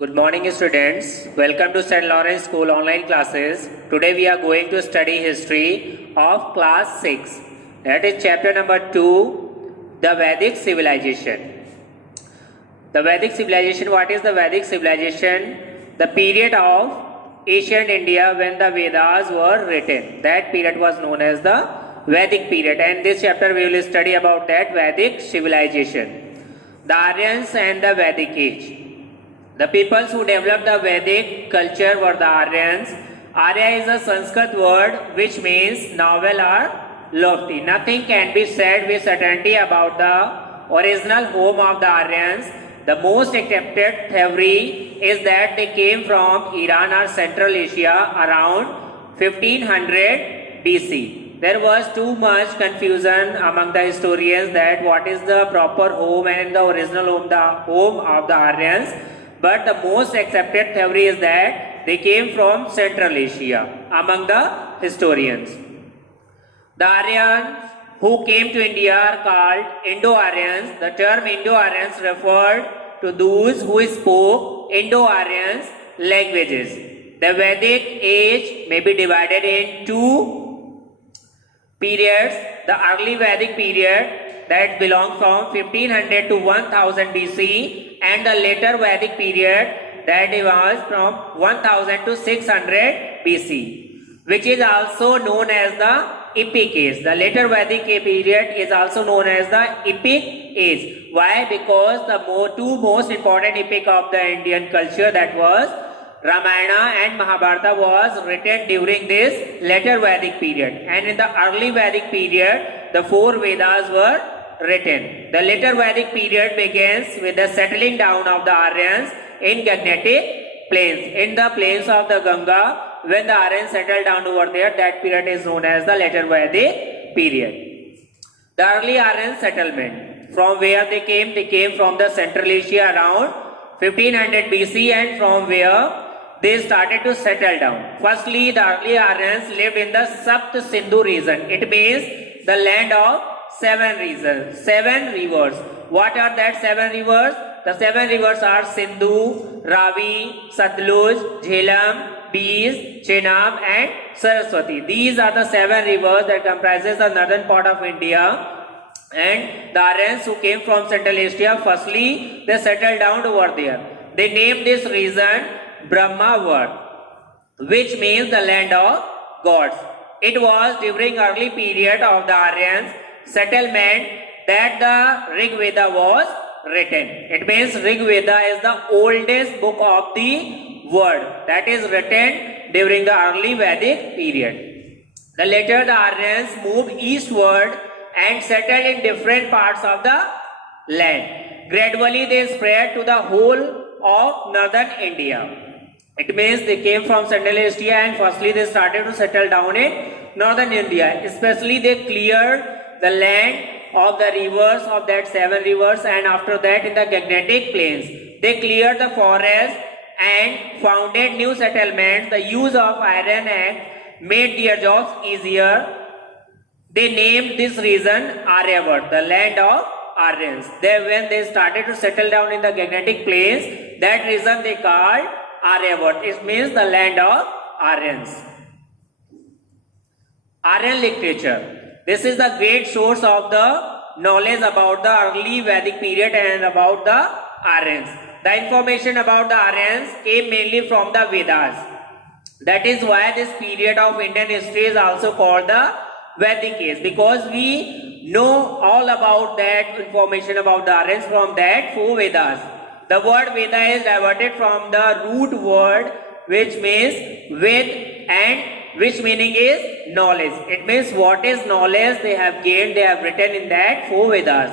Good morning students. Welcome to St. Lawrence School online classes. Today we are going to study history of class 6. That is chapter number 2, the Vedic civilization. The Vedic civilization, what is the Vedic civilization? The period of ancient India when the Vedas were written. That period was known as the Vedic period, and this chapter we will study about that Vedic civilization. The Aryans and the Vedic age. The peoples who developed the Vedic culture were the Aryans. Arya is a Sanskrit word which means noble or lofty. Nothing can be said with certainty about the original home of the Aryans. The most accepted theory is that they came from Iran or Central Asia around 1500 BC. There was too much confusion among the historians that what is the proper home and the original home, the home of the Aryans. But the most accepted theory is that they came from Central Asia among the historians. The Aryans who came to India are called Indo-Aryans. The term Indo-Aryans referred to those who spoke Indo-Aryans languages. The Vedic age may be divided in two periods. The early Vedic period that belongs from 1500 to 1000 BC, and the later Vedic period that was from 1000 to 600 BC, which is also known as the epic age. The later Vedic period is also known as the epic age. Why? Because the two most important epic of the Indian culture, that was Ramayana and Mahabharata, was written during this later Vedic period, and in the early Vedic period the 4 Vedas were written. The later Vedic period begins with the settling down of the Aryans in Gangetic plains. In the plains of the Ganga, when the Aryans settled down over there, that period is known as the later Vedic period. The early Aryan settlement, from where they came from the Central Asia around 1500 BC, and from where they started to settle down. Firstly, the early Aryans lived in the Sapt Sindhu region. It means the land of 7 rivers. What are that 7 rivers? The 7 rivers are Sindhu, Ravi, Satluj, Jhelum, Beas, Chenab and Saraswati. These are the 7 rivers that comprises the northern part of India. And the Aryans who came from Central Asia, firstly they settled down over there. They named this region Brahmawat, which means the land of gods. It was during early period of the Aryans settlement that the Rig Veda was written. It means Rig Veda is the oldest book of the world that is written during the early Vedic period. The later the Aryans moved eastward and settled in different parts of the land. Gradually they spread to the whole of northern India. It means they came from Central Asia and firstly they started to settle down in northern India. Especially they cleared the land of the rivers of that 7 rivers, and after that in the Gangetic plains they cleared the forest and founded new settlements. The use of iron axe made their jobs easier. They named this region Aryavart, the land of Aryans. When they started to settle down in the Gangetic plains, that region they called Aryavart. It means the land of Aryans. Aryan literature. This is the great source of the knowledge about the early Vedic period and about the Aryans. The information about the Aryans came mainly from the Vedas. That is why this period of Indian history is also called the Vedic age, because we know all about that information about the Aryans from that 4 Vedas. The word Veda is diverted from the root word which means Ved, and which meaning is knowledge. It means what is knowledge they have gained, they have written in that 4 Vedas.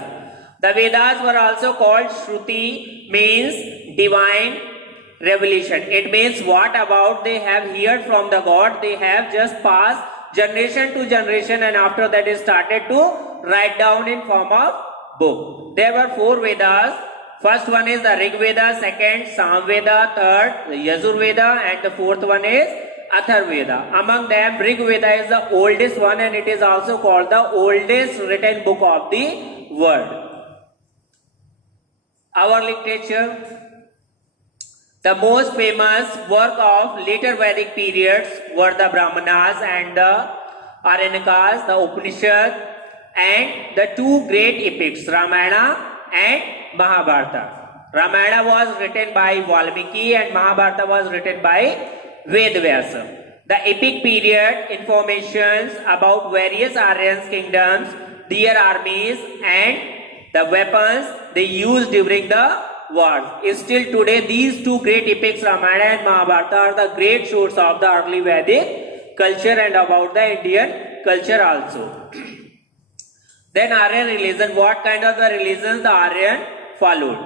The Vedas were also called Shruti, means divine revelation. It means what about they have heard from the God, they have just passed generation to generation, and after that they started to write down in form of book. There were 4 Vedas. First one is the Rig Veda, second Sam Veda, third the Yajur Veda, and the fourth one is Athar Veda. Among them, Rig Veda is the oldest one, and it is also called the oldest written book of the world. Our literature. The most famous work of later Vedic periods were the Brahmanas and the Aryanikas, the Upanishad, and the two great epics, Ramayana and Mahabharata. Ramayana was written by Valmiki and Mahabharata was written by Vedvyasa. The epic period informations about various Aryan kingdoms, their armies and the weapons they used during the wars. Still today these two great epics, Ramayana and Mahabharata, are the great source of the early Vedic culture and about the Indian culture also. Then Aryan religion. What kind of the religions the Aryan followed?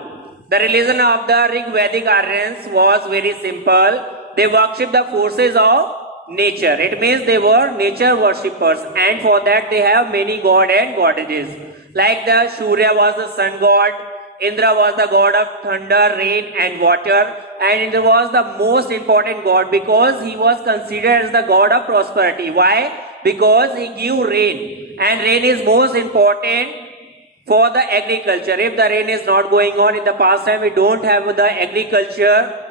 The religion of the Rig Vedic Aryans was very simple. They worshipped the forces of nature. It means they were nature worshippers, and for that they have many god and goddesses. Like the Surya was the sun god, Indra was the god of thunder, rain and water, and Indra was the most important god because he was considered as the god of prosperity. Why? Because he gives rain, and rain is most important for the agriculture. If the rain is not going on in the past time, we don't have the agriculture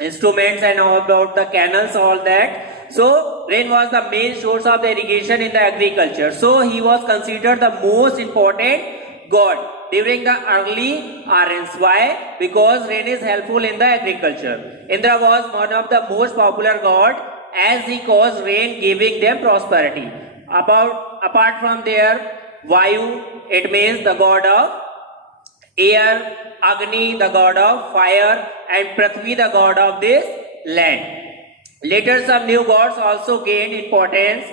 instruments and all about the canals, all that. So rain was the main source of the irrigation in the agriculture. So he was considered the most important god during the early Aryans. Why? Because rain is helpful in the agriculture. Indra was one of the most popular god as he caused rain, giving them prosperity. Apart from there, Vayu, it means the god of air, Agni, the god of fire, and Prithvi, the god of this land. Later some new gods also gained importance.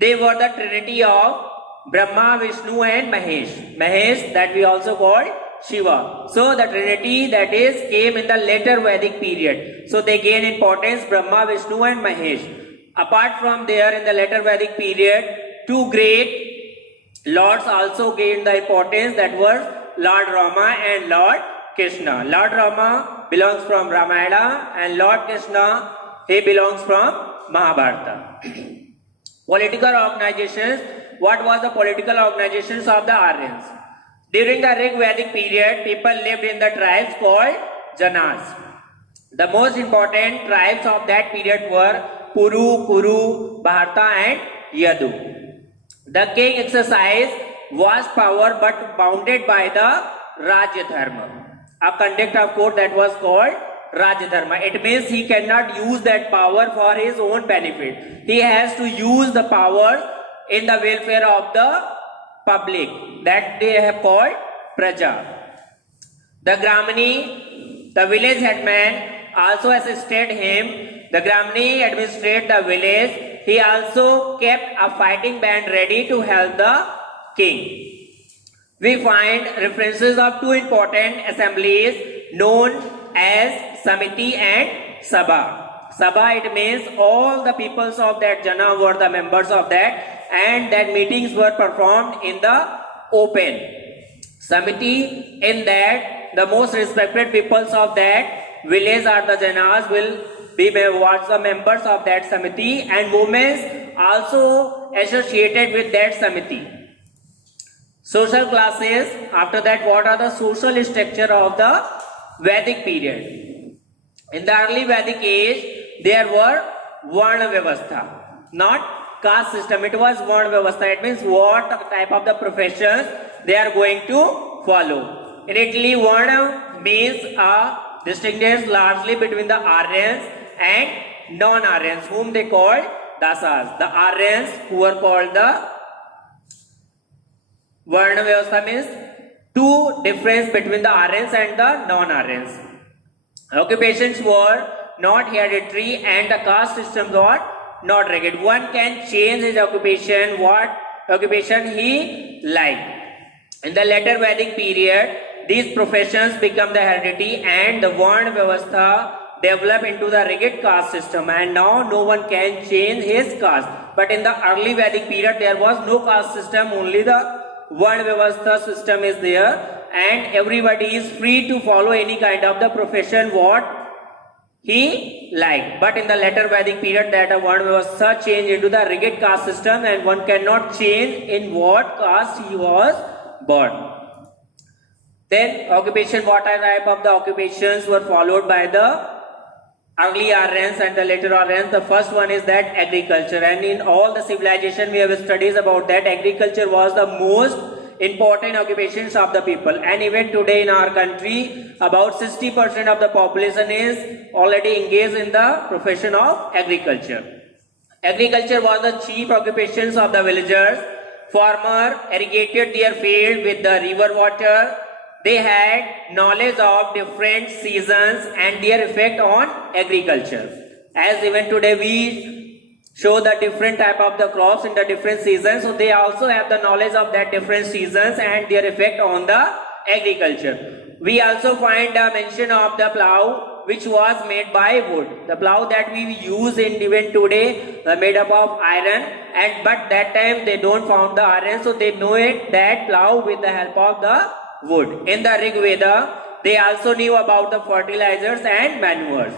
They were the trinity of Brahma, Vishnu and Mahesh. Mahesh that we also called Shiva. So the trinity that is came in the later Vedic period. So they gained importance, Brahma, Vishnu and Mahesh. Apart from there in the later Vedic period, two great lords also gained the importance, that were Lord Rama and Lord Krishna. Lord Rama belongs from Ramayana and Lord Krishna, he belongs from Mahabharata. Political organizations. What was the political organizations of the Aryans? During the Rig Vedic period, people lived in the tribes called Janas. The most important tribes of that period were Puru, Kuru, Bharata and Yadu. The king exercised vast power but bounded by the Rajya Dharma. A conduct of court that was called Rajya Dharma. It means he cannot use that power for his own benefit. He has to use the power in the welfare of the public. That they have called Praja. The Gramani, the village headman, also assisted him. The Gramani administrated the village. He also kept a fighting band ready to help the king. We find references of two important assemblies known as Samiti and Sabha. Sabha, it means all the peoples of that Jana were the members of that, and that meetings were performed in the open. Samiti, in that the most respected peoples of that village are the Janas, will be the members of that Samiti, and women also associated with that Samiti. Social classes. After that, what are the social structure of the Vedic period? In the early Vedic age, there were Varna Vyavastha, not caste system. It was Varna Vyavastha. It means what type of the professions they are going to follow. In Italy, Varna means distinguished largely between the Aryans and non-Aryans, whom they called Dasas. The Aryans, who were called the Varna Vyavastha, means two difference between the Aryans and the non-Aryans. Occupations were not hereditary and the caste systems were not rigid. One can change his occupation, what occupation he liked. In the later Vedic period, these professions become the heredity and the Varna Vyavastha developed into the rigid caste system, and now no one can change his caste. But in the early Vedic period, there was no caste system, only the Varna Vyavastha system is there, and everybody is free to follow any kind of the profession what he liked. But in the later Vedic period, that Varna Vyavastha changed into the rigid caste system, and one cannot change in what caste he was born. Then occupation, what type of the occupations were followed by the early Aryans and the later Aryans. The first one is that agriculture, and in all the civilization we have studies about that agriculture was the most important occupations of the people, and even today in our country about 60% of the population is already engaged in the profession of agriculture. Agriculture was the chief occupations of the villagers. Farmer irrigated their field with the river water. They had knowledge of different seasons and their effect on agriculture. As even today we show the different type of the crops in the different seasons, so they also have the knowledge of that different seasons and their effect on the agriculture. We also find a mention of the plow, which was made by wood. The plow that we use in even today made up of iron, and but that time they don't found the iron, so they know it that plow with the help of the wood. In the Rig Veda, they also knew about the fertilizers and manures.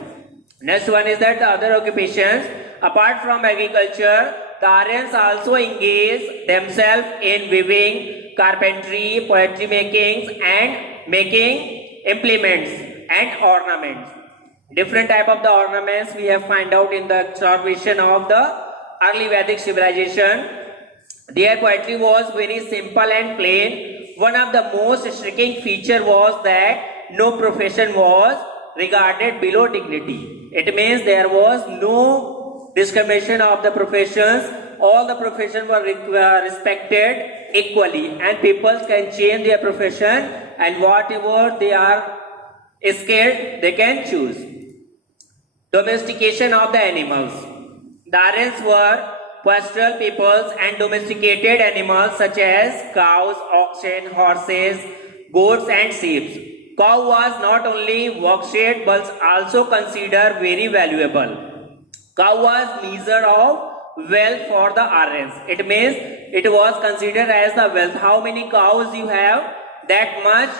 Next one is that the other occupations apart from agriculture, the Aryans also engage themselves in weaving, carpentry, poetry making, and making implements and ornaments. Different type of the ornaments we have find out in the observation of the early Vedic civilization. Their poetry was very simple and plain. One of the most striking feature was that no profession was regarded below dignity. It means there was no discrimination of the professions. All the professions were respected equally, and people can change their profession, and whatever they are scared they can choose. Domestication of the animals. The Aryans were pastoral peoples and domesticated animals such as cows, oxen, horses, goats and sheep. Cow was not only worshipped but also considered very valuable. Cow was measure of wealth for the Aryans. It means it was considered as the wealth. How many cows you have, that much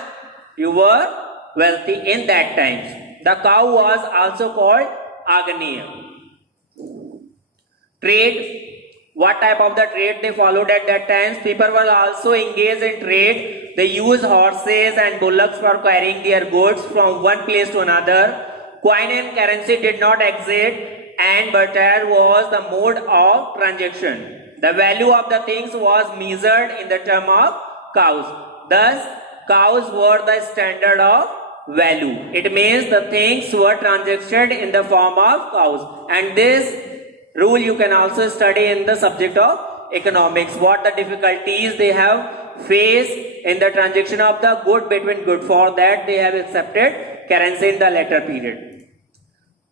you were wealthy in that times. The cow was also called Agniya. Trade. What type of the trade they followed at that time? People were also engaged in trade. They used horses and bullocks for carrying their goods from one place to another. Coin and currency did not exist, and barter was the mode of transaction. The value of the things was measured in the term of cows. Thus, cows were the standard of value. It means the things were transacted in the form of cows, and this rule you can also study in the subject of economics. What the difficulties they have faced in the transaction of the good between good. For that they have accepted currency in the later period.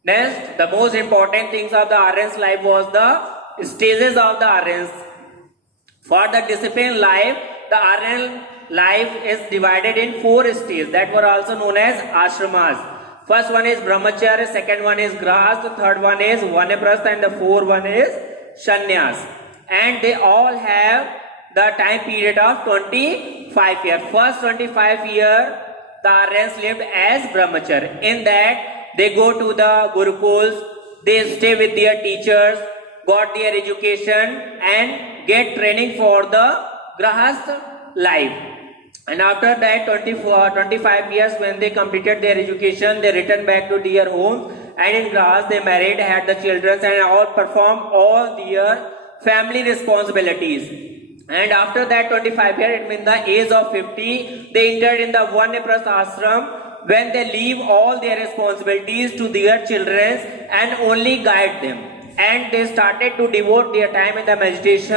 Next, the most important things of the Aryans life was the stages of the Aryans. For the discipline life, the Aryan life is divided in 4 stages that were also known as Ashramas. First one is Brahmacharya, second one is Grahastha, third one is Vanaprastha, and the fourth one is Sannyas. And they all have the time period of 25 years. First 25 years, the Aryans lived as Brahmacharya. In that, they go to the Gurukuls, they stay with their teachers, got their education, and get training for the Grahastha life. And after that 25 years, when they completed their education, they returned back to their homes, and in Grahas they married, had the children, and all performed all their family responsibilities. And after that 25 years, it means the age of 50, they entered in the Vanaprastha ashram, when they leave all their responsibilities to their children and only guide them. And they started to devote their time in the meditation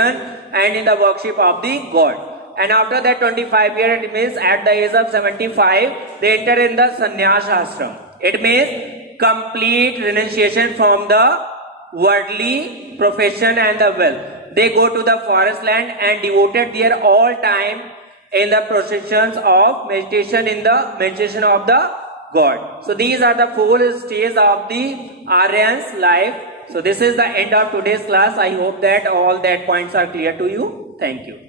and in the worship of the God. And after that 25 years, it means at the age of 75, they enter in the sannyas ashram. It means complete renunciation from the worldly profession and the wealth. They go to the forest land and devoted their all time in the processions of meditation, in the meditation of the God. So these are the 4 stages of the Aryan's life. So this is the end of today's class. I hope that all that points are clear to you. Thank you.